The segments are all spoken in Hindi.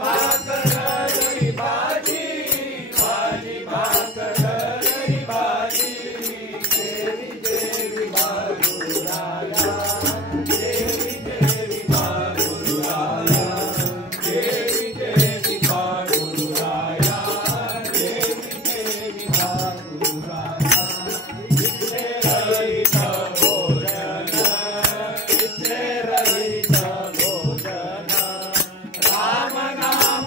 भाकर रही भाजी भाजी भाकर रही भाजी देवी देवी बाबुराया देवी देवी बाबुराया देवी देवी बाबुराया देवी देवी बाबुराया इथे रहित भोजन इथे रहित भोजन राम नाम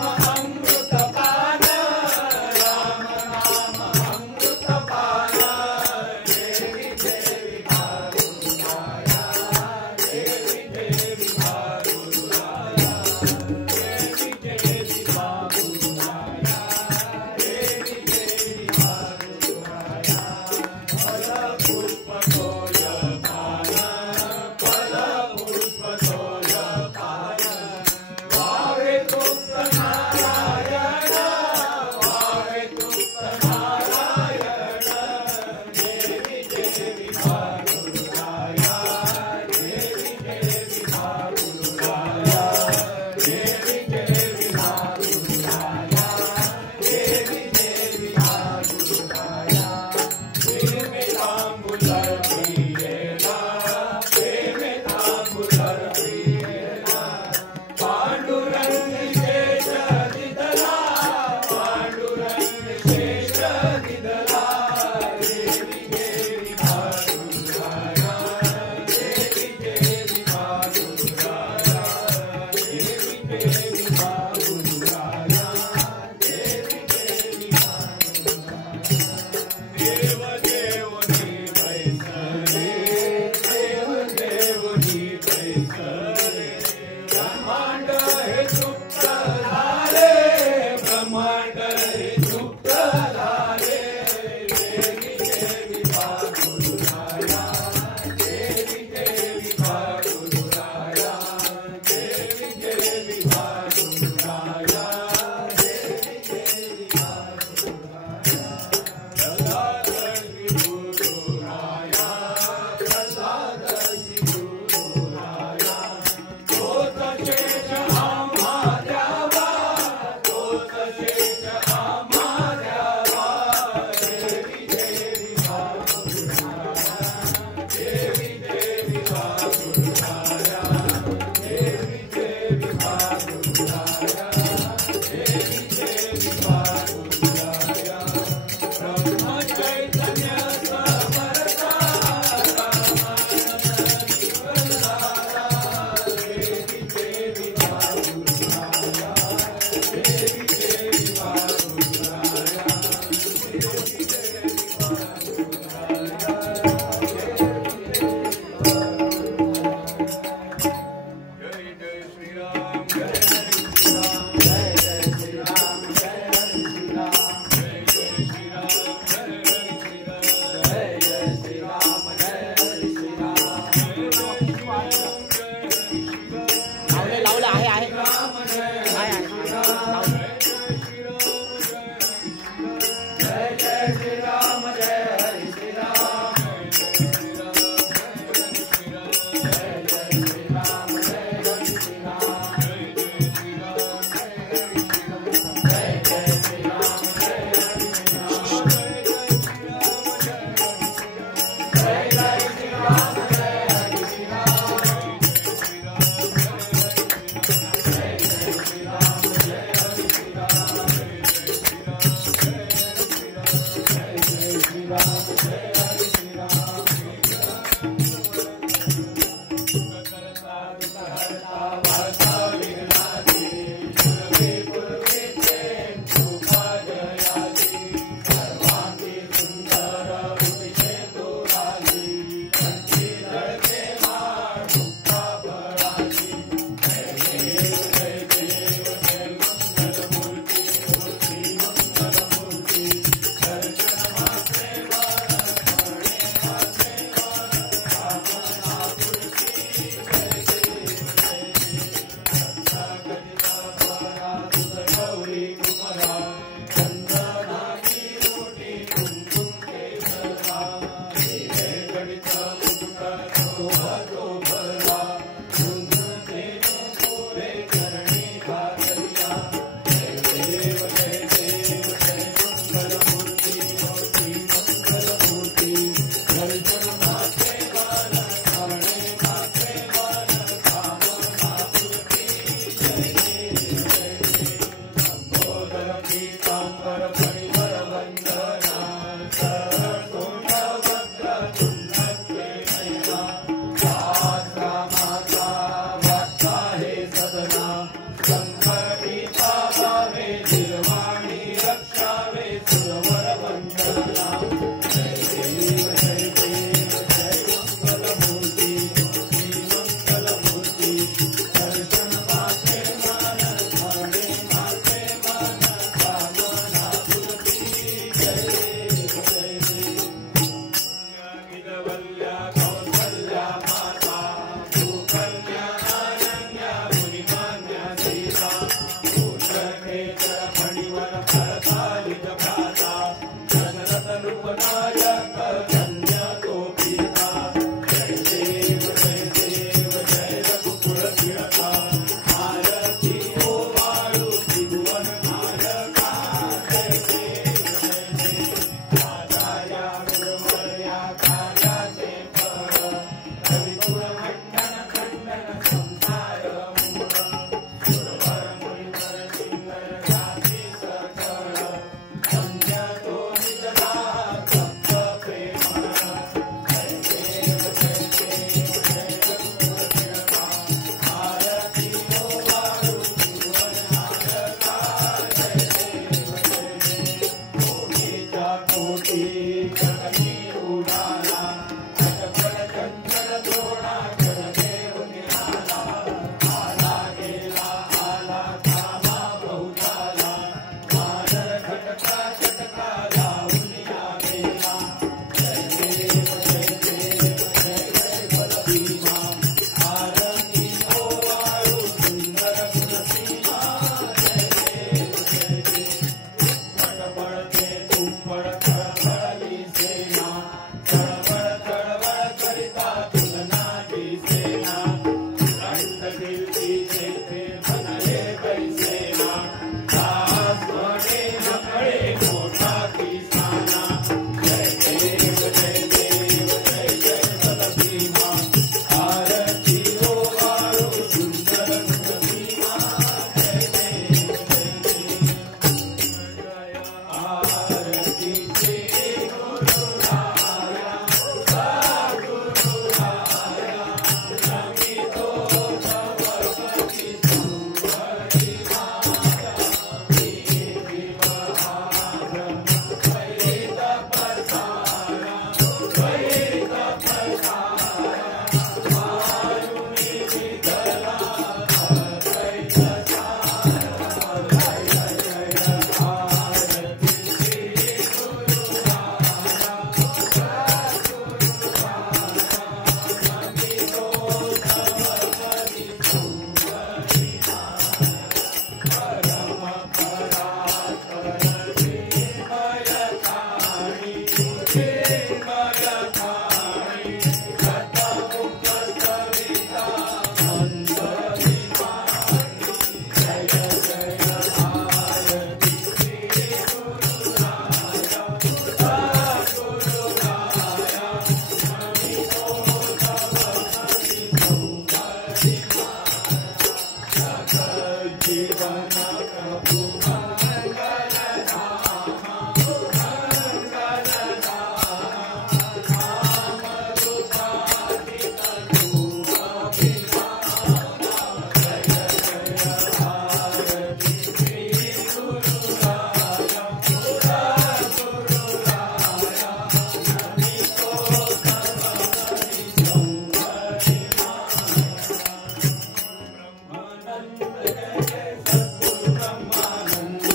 ब्रह्मानंद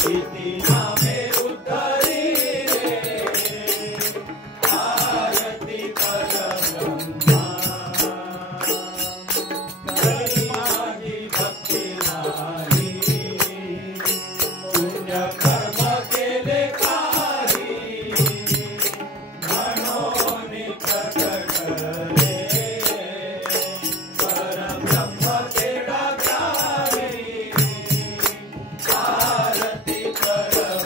इति नामे उद्धरी रे आरती परब्रह्मा करी माझी भक्ती नाही पुण्य कर्म केले काही म्हणून प्रकट रे परब्रह्म केडा ग्राही आरती परब्रह्मा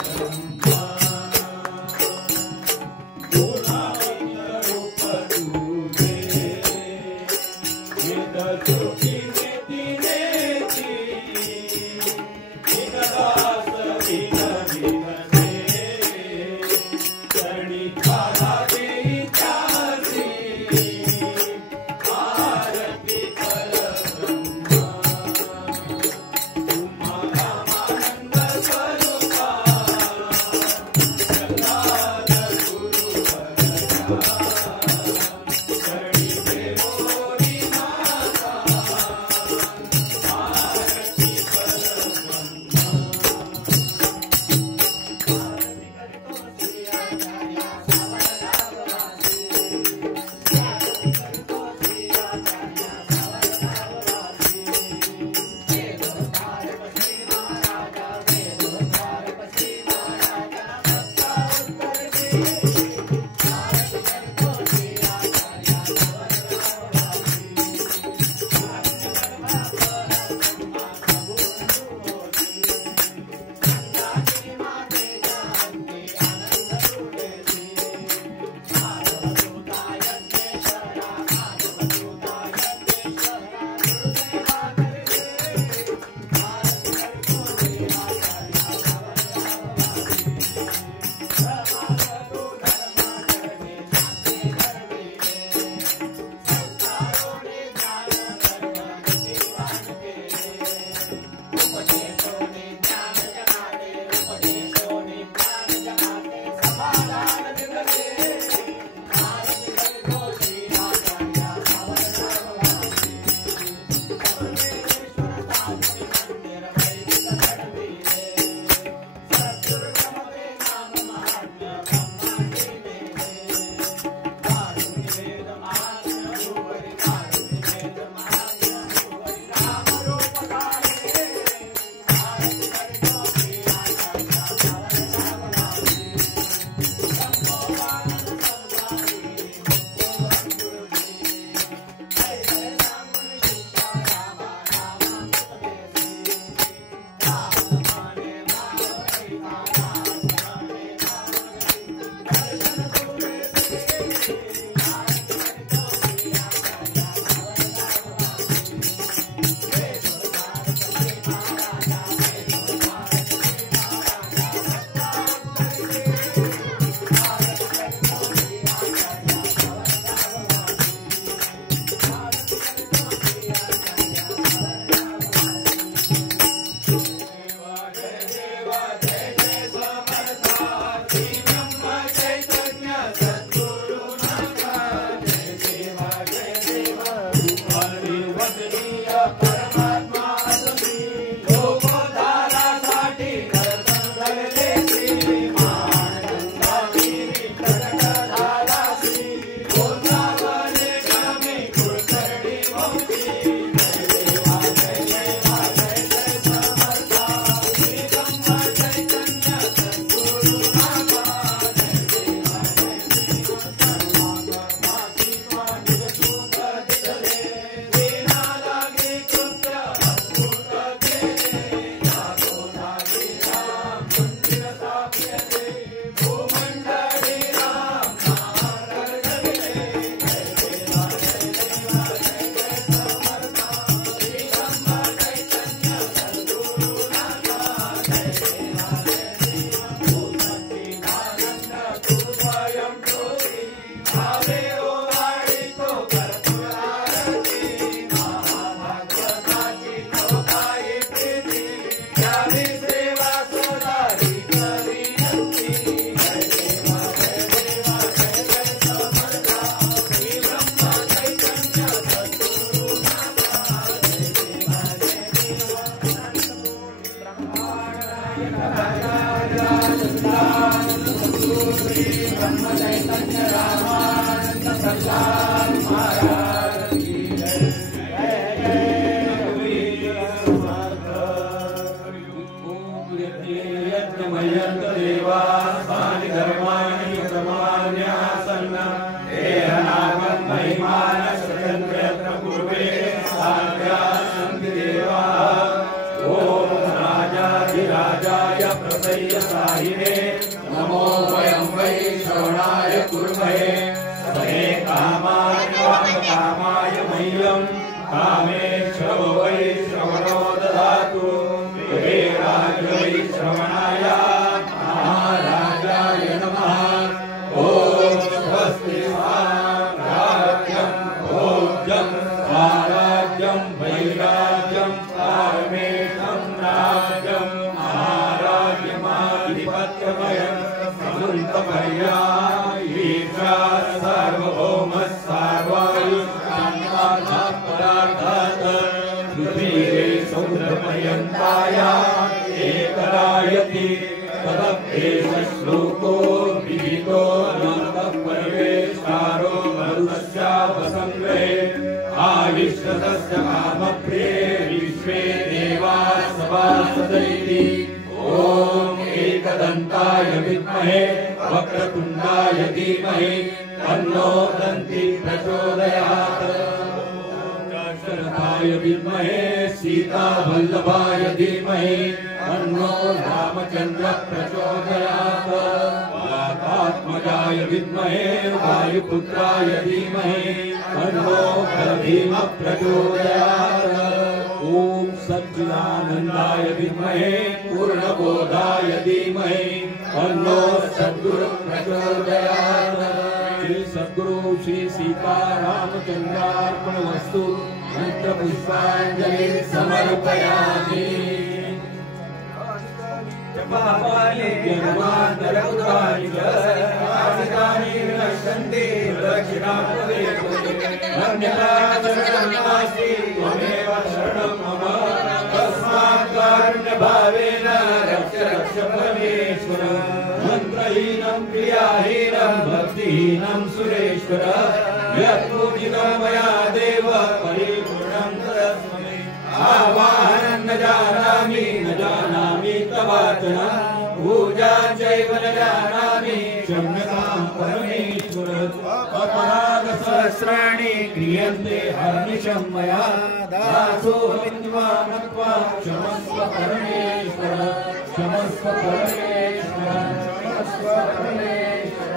नमो वयं वै श्रवणाय कुर्महे समे कामाय मह्यं कामेभ्यो वै श्रवणो ददातु कुबेराय वै श्रवणाय महाराजाय नमः। ॐ स्वस्ति राज्यं भोज्यं आराज्यं वैराज्यं कामेशं राज्यं आराज्यमाधिपत्यमयं समुन्तपर्यायीशा सार्वभौमः सार्वायुष्मान्नाथपरार्थात् पृथिवीरे समुद्रपर्यन्ताया एकरायति तदप्येष श्लोको विहितो नातः परिवेष्टारो मरुतस्यापसङ्ग्रहे आयुष्यतस्य कामप्रिये विश्वे देवाः सभासदैति। ॐ एकदन्ताय विद्महे वक्रतुण्डाय धीमहि तन्नो दन्ति प्रचोदयात्। दशरथाय विद्महे सीतावल्लभाय धीमहि तन्नो रामचन्द्रः प्रचोदयात्। वातात्मजाय विद्महे वायुपुत्राय धीमहि तन्नो बलभीमः प्रचोदयात्। ॐ सच्चिदानन्दाय विद्महे पूर्णबोधाय धीमहि तन्नो सद्गुरुः प्रचोदयात्। श्री सद्गुरु श्री सीतारामचन्द्रार्पणमस्तु। मंत्रपुष्पाञ्जलिं समर्पयामि। पापानि ज्ञानान्तरकुतानि च आसितानि विनश्यन्ति दक्षिणापदे अन्यथा शरणं नास्ति त्वमेव शरणं मम। तस्मात् कारुण्यभावेन रक्ष रक्ष परमेश्वर। मन्त्रहीनं क्रियाहीनं भक्तिहीनं सुरेश्वर। यत्पूजितं मया देव परिपूर्णं तदस्मै। आवाहनं न जानामि तवार्चना पूजा चैव न जानामि क्षम्यतां परमेश्वर। अपराध सहस्राणि क्रियन्ते हर्निशं मया दासो विद्वानत्वा क्षमस्व परमेश्वर। क्षमस्व परमेश्वर। क्षमस्व परमेश्वर।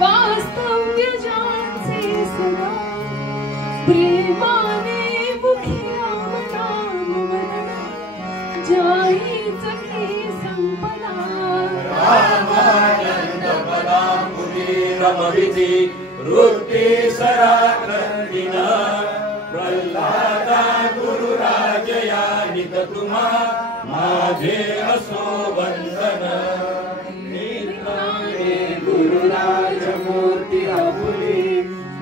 वास्तव्य जानसे सदा प्रेमाने मुखिया मनाम मनना जाही सखी संपदा। रामानंद पदाम्बुजीरमविधि वृत्ति सराग्रंथिना प्रह्लादा गुरुराजया निततुमा माझे असो वंदन। गुरुराजमूर्ती अपुली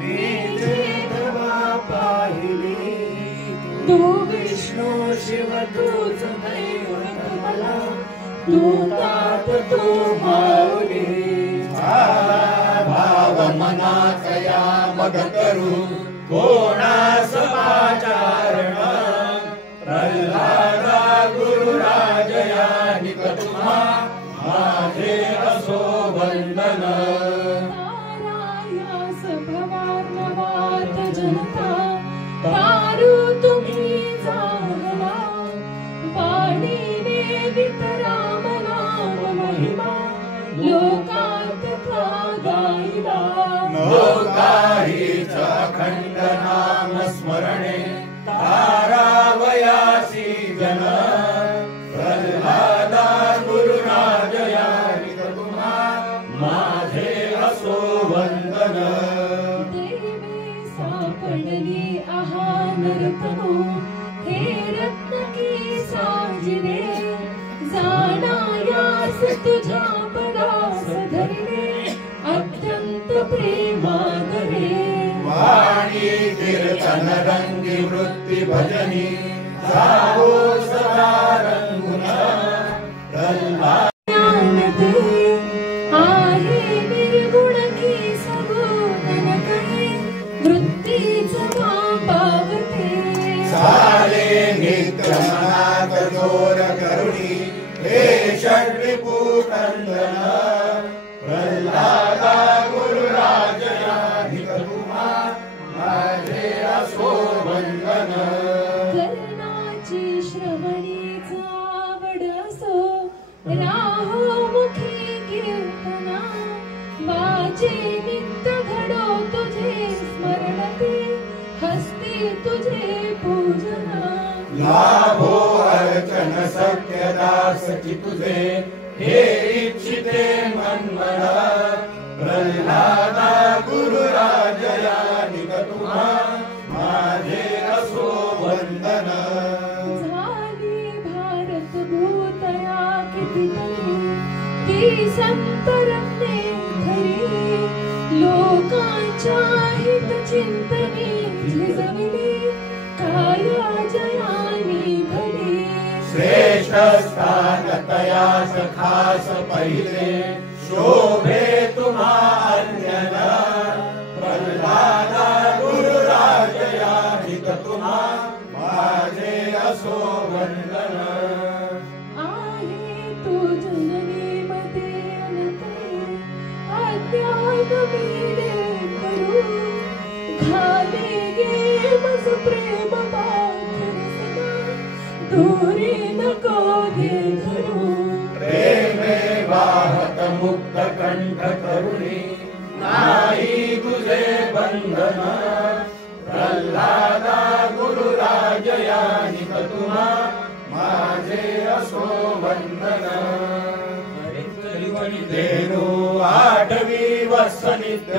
मेवा पाहिली। तू विष्णू शिव तूच दैव मला तू तात तू माऊली। भाव मनातया मग करू कोणास पाचारण। प्रह्लादा गुरुराजया निकतुमा माझे असो वंदन। तारायास भवार्णवात जनता तारू तुम्ही जाणला। वाणीने वितराम नाम महिमा लोकात गायला। लोकाहीच अखंड नाम स्मरणे तारावयासी जन। प्रह्लादा गुरुराजया निकतुमा माझे असो वंदन। देवी सापडली आहार रत्नो हे रत्न की साजिरे। जाणायास दास तुझा पदास धरले अत्यंत प्रेमादरे वाणी कीर्तन रंगी वृत्ती भजनी जावो सदा रंगुन ज्ञानते आहे निर्गुण की सगुण कळे वृत्तीचा पावते साले नित्य मनात जोर करुणी हे षड्रिपू कंदन प्रल्हादा गुरुराजयाधिक तुम्हा माझे असो वंदन कर्णाची श्रवणीचा आवड असो राहो मुखी कीर्तना वाचे नित्य घडो तुझे स्मरणते हस्ती तुझे पूजना लाभो अर्चन सत्यदास की तुझे हे इच्छिते मन्मना प्रल्हादा गुरुराजयाधिक तुम्हा माझे असो वंदन झाली भारत भूतया कितीतरी ती संतरत्ने खरी लोकांच्या हित चिंतनी झिजविली काया जयानी घडी श्रेष्ठ स्थान तयास खास पहिले शोभे तुम्हा अन्यना प्रल्हादा गुरुराजयाधिक तुम्हा माझे असो वंदन आहे तू जननी मध्ये अनते अज्ञान मिले करू घाले गे मज प्रेम पाखर सदा दूरी नको घे घरू प्रेमे वाहत मुक्त कंठ करुणी नाही तुझे बंधन प्रल्हादा गुरुराजयाधिक तुम्हा माझे असो वंदन धेनु आठवी वत्सनित्य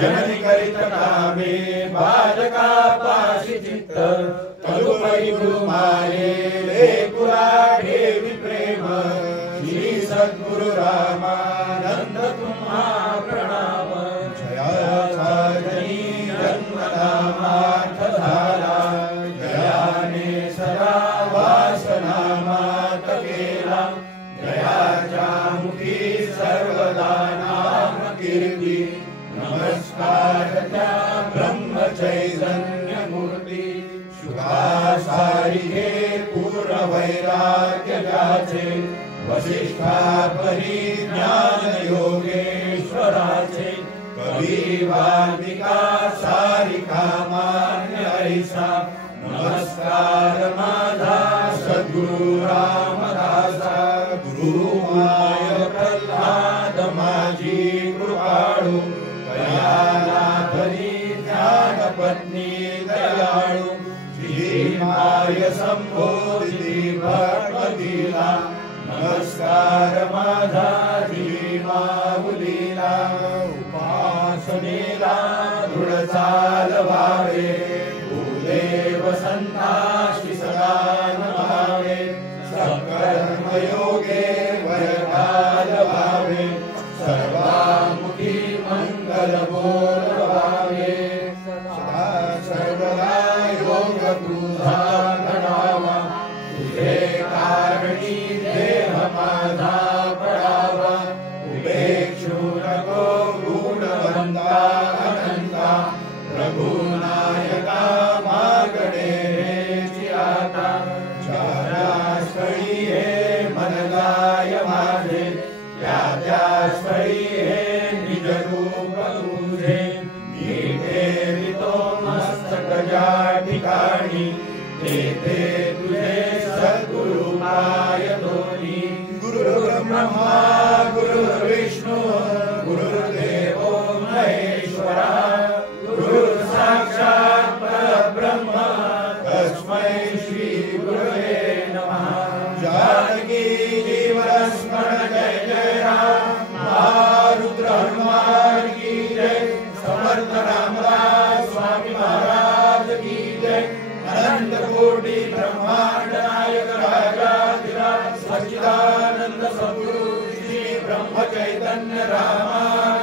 जननी करित कामे बालका पाशी चित्त तरुपै गुरुमाये लेकुरा ठेवी प्रेम श्री सद्गुरु रामानंद तुम्हा प्रणाम जयाचा जनी जन्मनामार्थ झाला जयाने सदा वासनामात केला जयाच्या मुखी सर्वदा नाम कीर्ती नमस्कार त्या ब्रह्म चैतन्य मूर्ती शुभासारी हे पूर्ण वैराग्य ज्याचे वसिष्ठा परी ज्ञान योगेश्वराचे कवी वाल्मिका सारिका मान्य ऐसा नमस्कार माझा सद्गुरु रामदासा गुरुमाय प्रल्हाद माझी कृपाळू कयाला भरी ज्ञान पत्नी दयाळू श्रीमाय संबोधिती भगवतीला नमस्कार माझा श्री माऊलीला उपासनेला दृढ चालवावे भूदेव संताशी सदा नमावे सकर्म योगे वरकाल व्हावे सर्वामुखी मंगल बोलवावे सदा सर्वदा योग तुझा घडावा तुझे कारणी देह माझा पडावा उपेक्षू नको गुणवंता अनंता रघुनायका मागणे हेची आता चारास्थळी हे मन गाय माझे त्या स्थळी हे निज रूप तुझे मी ठेवितो मस्तक ज्या ठिकाणी तेथे तुझे सद्गुरु पाय दोन्ही गुरु ब्रह्मा गुरु विष्णू गुरुदेवो महेश्वरा गुरु साक्षात् परब्रह्म तस्मै श्री गुरवे नमः जानकी जीवन स्मरण जय जय राम महारुद्र हनुमान की जय समर्थ रामदास स्वामी महाराज की जय अनंत कोटि ब्रह्मांड नायक राजा सच्चिदानंद सद्गुरु चैतन्य रामा